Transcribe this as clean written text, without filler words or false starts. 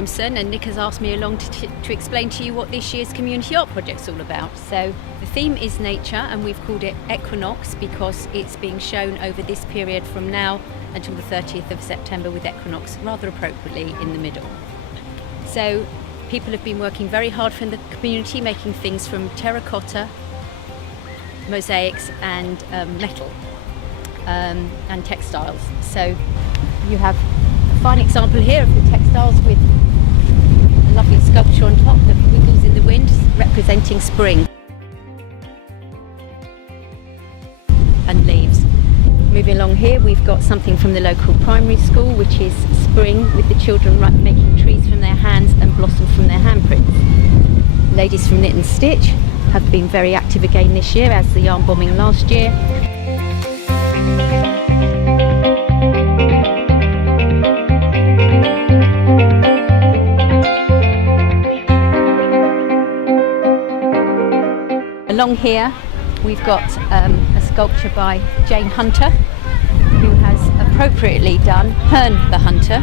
Williamson, and Nick has asked me along to explain to you what this year's Community Art Project's all about. So the theme is nature, and we've called it Equinox because it's being shown over this period from now until the 30th of September, with Equinox rather appropriately in the middle. So people have been working very hard from the community, making things from terracotta, mosaics and metal and textiles. So you have a fine example here of the textiles with a lovely sculpture on top that wiggles in the wind, representing spring and leaves. Moving along here, we've got something from the local primary school, which is spring, with the children making trees from their hands and blossom from their handprints. Ladies from Knit and Stitch have been very active again this year, as the yarn bombing last year. Along here we've got a sculpture by Jane Hunter, who has appropriately done Herne the Hunter.